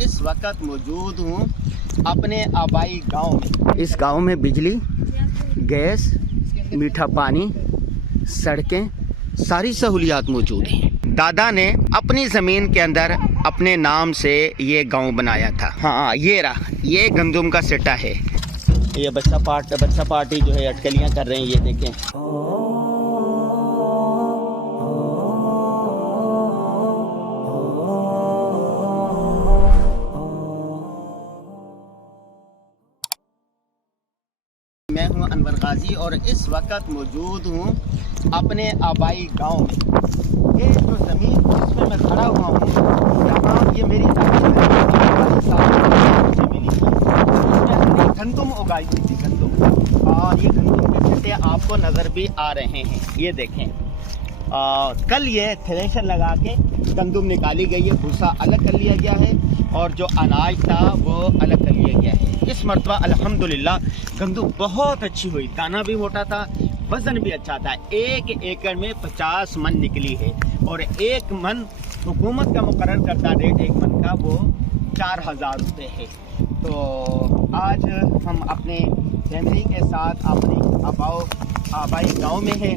इस वक्त मौजूद हूँ अपने आबाई गांव में। इस गांव में बिजली, गैस, मीठा पानी, सड़कें, सारी सहूलियात मौजूद हैं। दादा ने अपनी ज़मीन के अंदर अपने नाम से ये गांव बनाया था। हाँ, ये रहा, ये गंदुम का सिट्टा है। ये बच्चा पार्टी जो है अटकलियाँ कर रहे हैं, ये देखें। मैं हूं अनवर गाजी और इस वक्त मौजूद हूं अपने आबाई गांव में। ये जो ज़मीन जिसमें मैं खड़ा हुआ हूं, यहाँ ये मेरी गंदुम उगाई हुई थी, गंदुम। और ये गंदुम के सिट्टे आपको नज़र भी आ रहे हैं, ये देखें। कल ये थ्रेशर लगा के गंदुम निकाली गई है, भूसा अलग कर लिया गया है और जो अनाज था वो अलग कर लिया गया है। इस मरतबा अल्हम्दुलिल्लाह गंदुम बहुत अच्छी हुई, दाना भी मोटा था, वज़न भी अच्छा था। 1 एकड़ में 50 मन निकली है और 1 मन हुकूमत का मुकर्रर करता रेट 1 मन का वो 4000 रुपये है। तो आज हम अपने फैमिली के साथ अपने आबाई गांव में हैं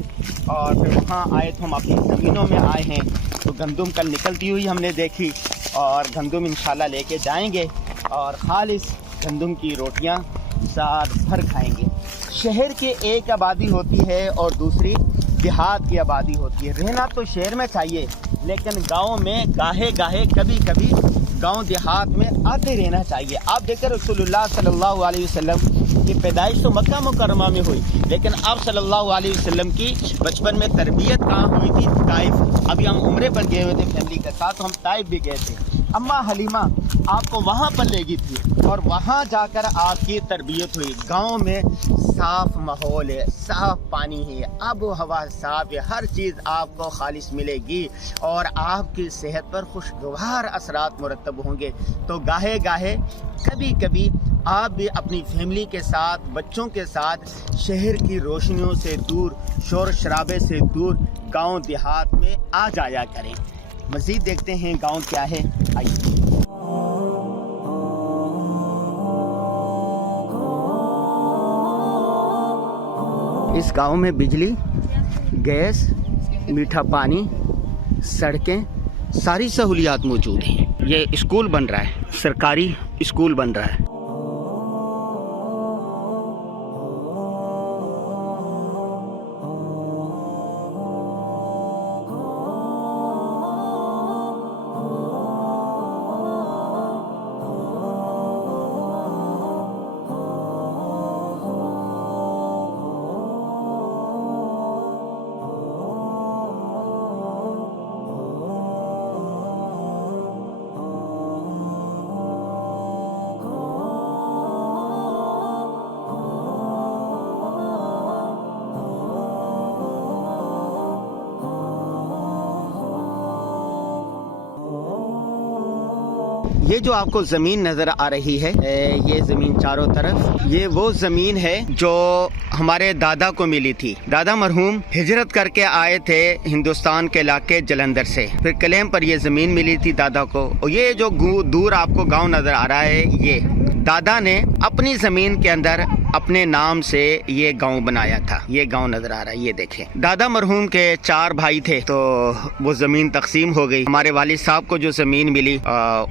और फिर वहाँ आए तो हम अपनी ज़मीनों में आए हैं। तो गंदुम कल निकलती हुई हमने देखी और गंदुम इंशाल्लाह लेके जाएंगे और खालिस गंदुम की रोटियां साथ भर खाएंगे। शहर की एक आबादी होती है और दूसरी देहात की आबादी होती है। रहना तो शहर में चाहिए लेकिन गांव में गाहे गाहे कभी कभी गांव देहात में आते रहना चाहिए। आप देखें रसूलुल्लाह सल्लल्लाहु अलैहि वसल्लम की पैदाइश तो मक्का मुकर्रमा में हुई, लेकिन आप सल्लल्लाहु अलैहि वसल्लम की बचपन में तरबियत कहाँ हुई थी? ताइफ। अभी हम उम्रे पर गए हुए थे फैमिली के साथ, तो हम ताइफ भी गए थे। अम्मा हलीमा आपको वहाँ पर ले गई थी और वहाँ जाकर आपकी तरबियत हुई। गांव में साफ़ माहौल है, साफ़ पानी है, आबो हवा साफ़ है, हर चीज़ आपको खालिस मिलेगी और आपकी सेहत पर खुशगवार असरात मुरतब होंगे। तो गाहे गाहे कभी कभी आप भी अपनी फैमिली के साथ, बच्चों के साथ शहर की रोशनियों से दूर, शोर शराबे से दूर गांव देहात में आ जाया करें। मज़ीद देखते हैं गांव क्या है, आइए। इस गांव में बिजली, गैस, मीठा पानी, सड़कें, सारी सहूलियात मौजूद हैं। ये स्कूल बन रहा है, सरकारी स्कूल बन रहा है। ये जो आपको ज़मीन नज़र आ रही है, ये ज़मीन चारों तरफ, ये वो ज़मीन है जो हमारे दादा को मिली थी। दादा मरहूम हिजरत करके आए थे हिंदुस्तान के इलाके जलंधर से, फिर क्लेम पर ये ज़मीन मिली थी दादा को। और ये जो दूर आपको गांव नज़र आ रहा है, ये दादा ने अपनी ज़मीन के अंदर अपने नाम से ये गांव बनाया था। ये गांव नजर आ रहा है, ये देखें। दादा मरहूम के 4 भाई थे तो वो जमीन तकसीम हो गई। हमारे वालिद साहब को जो जमीन मिली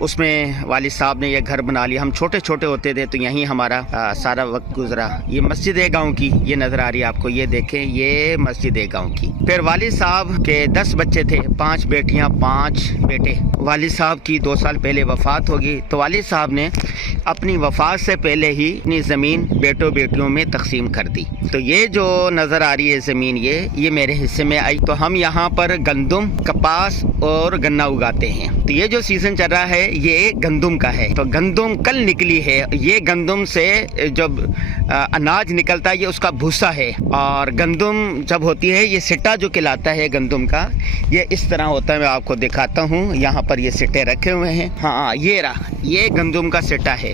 उसमें वालिद साहब ने ये घर बना लिया। हम छोटे छोटे होते थे तो यहीं हमारा सारा वक्त गुजरा। ये मस्जिद है गाँव की, ये नजर आ रही है आपको, ये देखें, ये मस्जिद है गाँव की। फिर वालिद साहब के 10 बच्चे थे, 5 बेटियाँ 5 बेटे। वालिद साहब की 2 साल पहले वफात हो गई तो वालिद साहब ने अपनी वफात से पहले ही अपनी ज़मीन बेटों बेटियों में तकसीम कर दी। तो ये जो नज़र आ रही है ज़मीन, ये मेरे हिस्से में आई। तो हम यहाँ पर गंदम, कपास और गन्ना उगाते हैं। तो ये जो सीज़न चल रहा है ये गंदम का है। तो गंदम कल निकली है। ये गंदम से जब अनाज निकलता है ये उसका भूसा है, और गंदम जब होती है ये सिट्टा जो कहलाता है गंदम का, ये इस तरह होता है। मैं आपको दिखाता हूँ, यहाँ पर ये सिट्टे रखे हुए हैं। हाँ, ये रहा, ये गंदम का सिट्टा है।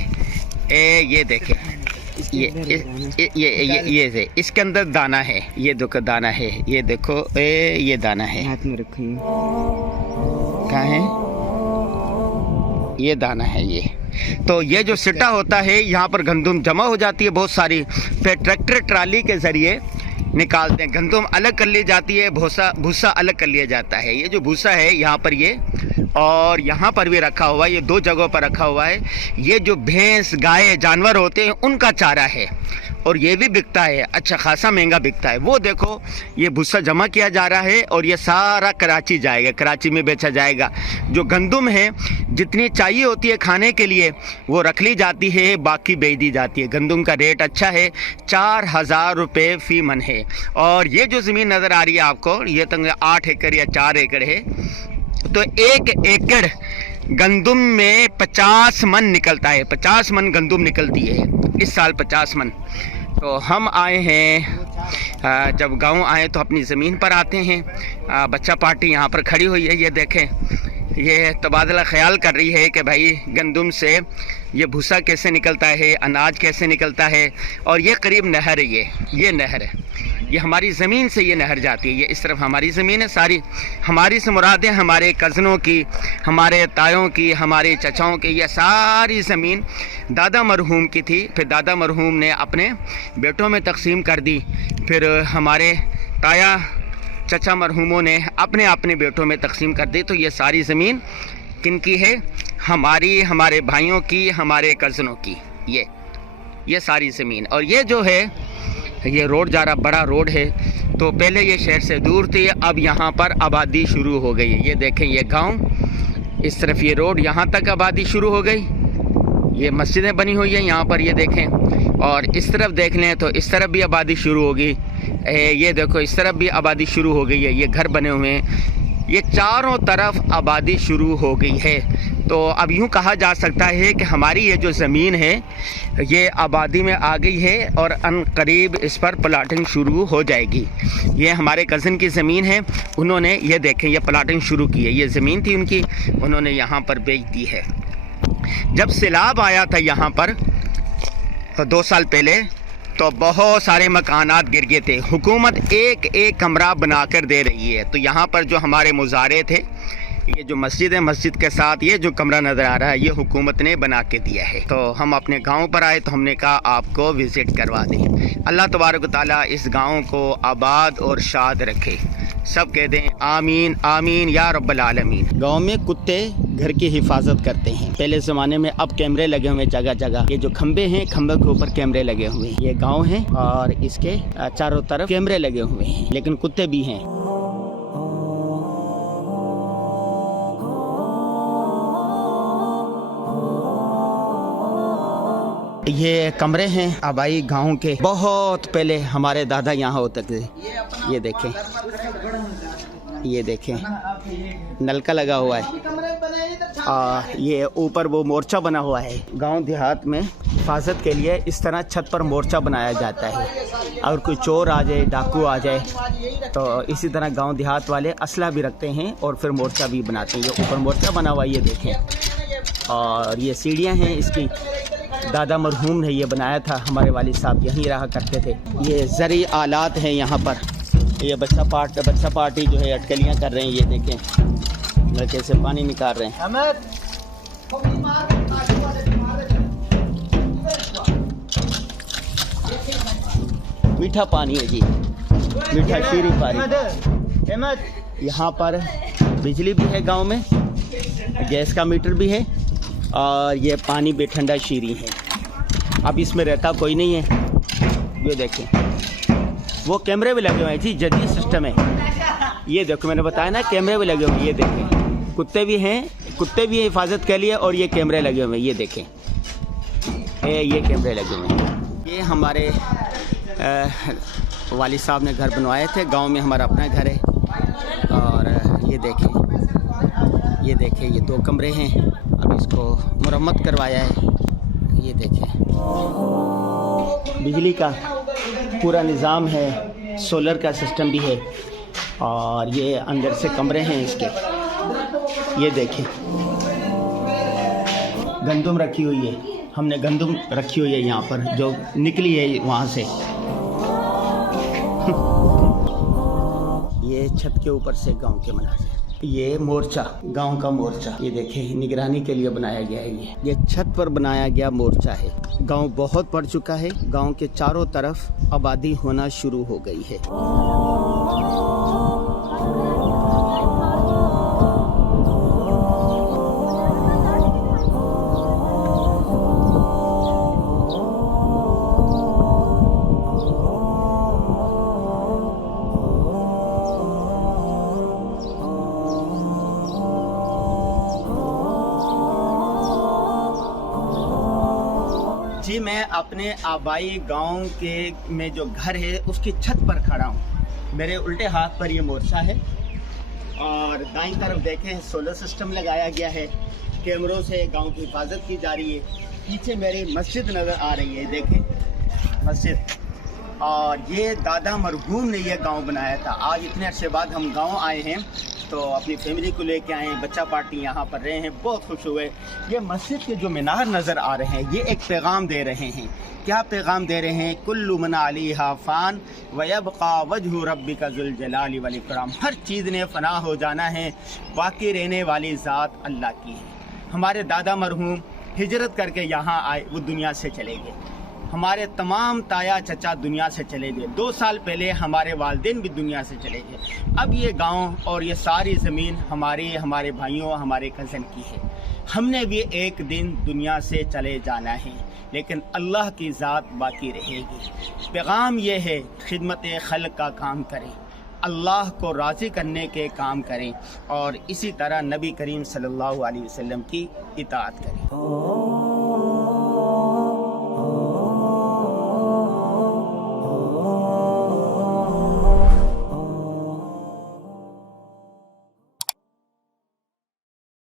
ये देखें, ये इसके अंदर दाना है। ये देखो दाना है, ये देखो, ये दाना है। हाथ में रखिए, कहाँ है? ये दाना है ये। तो ये जो सिट्टा होता है, यहाँ पर गंदुम जमा हो जाती है बहुत सारी, फिर ट्रैक्टर ट्राली के ज़रिए निकालते हैं। गंदुम अलग कर ली जाती है, भूसा अलग कर लिया जाता है। ये जो भूसा है यहाँ पर ये, और यहाँ पर भी रखा हुआ है, ये 2 जगहों पर रखा हुआ है। ये जो भैंस गाय जानवर होते हैं उनका चारा है, और ये भी बिकता है, अच्छा खासा महंगा बिकता है। वो देखो ये भूसा जमा किया जा रहा है और ये सारा कराची जाएगा, कराची में बेचा जाएगा। जो गंदुम है जितनी चाहिए होती है खाने के लिए वो रख ली जाती है, बाकी बेच दी जाती है। गंदुम का रेट अच्छा है, 4000 रुपये फ़ी मन है। और ये जो ज़मीन नज़र आ रही है आपको, ये तो 8 एकड़ या 4 एकड़ है। तो 1 एकड़ गंदुम में 50 मन निकलता है, 50 मन गंदुम निकलती है इस साल, 50 मन। तो हम आए हैं, जब गांव आए तो अपनी ज़मीन पर आते हैं। बच्चा पार्टी यहाँ पर खड़ी हुई है, ये देखें, ये तबादला ख्याल कर रही है कि भाई गंदुम से ये भूसा कैसे निकलता है, अनाज कैसे निकलता है। और ये करीब नहर है, ये नहर है, ये हमारी ज़मीन से ये नहर जाती है। ये इस तरफ हमारी ज़मीन है सारी, हमारी से मुरादें हमारे कज़नों की, हमारे तायों की, हमारे चचाओं की। ये सारी ज़मीन दादा मरहूम की थी, फिर दादा मरहूम ने अपने बेटों में तकसीम कर दी, फिर हमारे ताया चचा मरहूमों ने अपने अपने बेटों में तकसीम कर दी। तो ये सारी ज़मीन किन की है? हमारी, हमारे भाइयों की, हमारे कज़नों की, ये सारी ज़मीन। और ये जो है ये रोड जा रहा, बड़ा रोड है। तो पहले ये शहर से दूर थी, अब यहाँ पर आबादी शुरू हो गई है। ये देखें, ये गांव, इस तरफ ये रोड, यहाँ तक आबादी शुरू हो गई। ये मस्जिदें बनी हुई हैं यहाँ पर, ये देखें। और इस तरफ देख लें तो इस तरफ भी आबादी शुरू होगी। ये देखो, इस तरफ भी आबादी शुरू हो गई है, ये घर बने हुए हैं। ये चारों तरफ आबादी शुरू हो गई है। तो अब यूँ कहा जा सकता है कि हमारी ये जो ज़मीन है ये आबादी में आ गई है, और अनकरीब इस पर प्लाटिंग शुरू हो जाएगी। ये हमारे कज़न की ज़मीन है, उन्होंने ये देखें ये प्लाटिंग शुरू की है। ये ज़मीन थी उनकी, उन्होंने यहाँ पर बेच दी है। जब सैलाब आया था यहाँ पर 2 साल पहले, तो बहुत सारे मकानात गिर गए थे। हुकूमत एक एक कमरा बनाकर दे रही है। तो यहाँ पर जो हमारे मुजारे थे, ये जो मस्जिद है, मस्जिद के साथ ये जो कमरा नज़र आ रहा है, ये हुकूमत ने बना के दिया है। तो हम अपने गांव पर आए तो हमने कहा आपको विज़िट करवा दें। अल्लाह तबारक व तआला इस गांव को आबाद और शाद रखे। सब कह दें आमीन आमीन या रब्बल आलमीन। गांव में कुत्ते घर की हिफाजत करते हैं पहले ज़माने में, अब कैमरे लगे हुए जगह जगह। ये जो खंबे हैं, खंबे के ऊपर कैमरे लगे हुए हैं। ये गांव है और इसके चारों तरफ कैमरे लगे हुए हैं, लेकिन कुत्ते भी हैं। ये कमरे हैं आबाई गांव के। बहुत पहले हमारे दादा यहाँ होते थे। ये देखें, ये देखें, नलका लगा हुआ है। ये ऊपर वो मोर्चा बना हुआ है। गांव देहात में हिफाजत के लिए इस तरह छत पर मोर्चा बनाया जाता है। अगर कोई चोर आ जाए, डाकू आ जाए, तो इसी तरह गांव देहात वाले असला भी रखते हैं और फिर मोर्चा भी बनाते हैं। ये ऊपर मोर्चा बना हुआ है, ये देखें। और ये सीढ़ियाँ हैं इसकी, दादा मरहूम ने ये बनाया था, हमारे वालिद साहब यहीं रहा करते थे। ये ज़री आलात हैं यहाँ पर। ये बच्चा पार्टी जो है अटकलियाँ कर रहे हैं। ये देखें, लड़के से पानी निकाल रहे हैं। मीठा पानी है जी, मीठा शीरी पानी। यहाँ पर बिजली भी है गांव में, गैस का मीटर भी है, और ये पानी भी ठंडा शीरी है। अब इसमें रहता कोई नहीं है। ये देखें, वो कैमरे भी लगे हुए हैं जी, जदीद सिस्टम है। ये देखो, मैंने बताया ना कैमरे भी लगे हुए हैं। ये देखें, कुत्ते भी हैं, कुत्ते भी हिफाजत के लिए, और ये कैमरे लगे हुए हैं। ये देखें, ये कैमरे लगे हुए हैं। ये हमारे वालिद साहब ने घर बनवाए थे। गांव में हमारा अपना घर है। और ये देखें, ये देखें, ये 2 कमरे हैं। अब इसको मुरम्मत करवाया है। ये देखें, बिजली का पूरा निज़ाम है, सोलर का सिस्टम भी है। और ये अंदर से कमरे हैं इसके। ये देखें, गंदुम रखी हुई है, हमने गंदुम रखी हुई है यहाँ पर, जो निकली है वहाँ से। ये छत के ऊपर से गांव के मनाज़िर। ये मोर्चा, गांव का मोर्चा, ये देखें निगरानी के लिए बनाया गया है। ये छत पर बनाया गया मोर्चा है। गांव बहुत बढ़ चुका है, गांव के चारों तरफ आबादी होना शुरू हो गई है। जी मैं अपने आबाई गांव के में जो घर है उसकी छत पर खड़ा हूँ। मेरे उल्टे हाथ पर ये मोर्चा है और दाईं तरफ देखें सोलर सिस्टम लगाया गया है। कैमरों से गांव की हिफाजत की जा रही है। पीछे मेरी मस्जिद नज़र आ रही है, देखें मस्जिद। और ये दादा मरहूम ने यह गांव बनाया था। आज इतने अरसे बाद हम गांव आए हैं तो अपनी फैमिली को लेके आए हैं, बच्चा पार्टी यहाँ पर रहे हैं, बहुत खुश हुए। ये मस्जिद के जो मीनार नज़र आ रहे हैं ये एक पैगाम दे रहे हैं। क्या पैगाम दे रहे हैं? कुल्लु मन अलैहा फ़ान व यबक़ा वजहु रब्बिका ज़ुल जलाली वल इकराम। हर चीज़ ने फ़ना हो जाना है, बाकी रहने वाली ज़ात अल्लाह की है। हमारे दादा मरहूम हिजरत करके यहाँ आए, वो दुनिया से चले गए। हमारे तमाम ताया चचा दुनिया से चले गए। 2 साल पहले हमारे वालिदैन भी दुनिया से चले गए। अब ये गांव और ये सारी ज़मीन हमारे भाइयों, हमारे कज़न की है। हमने भी एक दिन दुनिया से चले जाना है, लेकिन अल्लाह की ज़ात बाकी रहेगी। पैगाम ये है, खिदमत खल्क़ का काम करें, अल्लाह को राज़ी करने के काम करें और इसी तरह नबी करीम सल्लल्लाहु अलैहि वसल्लम की इताअत करें।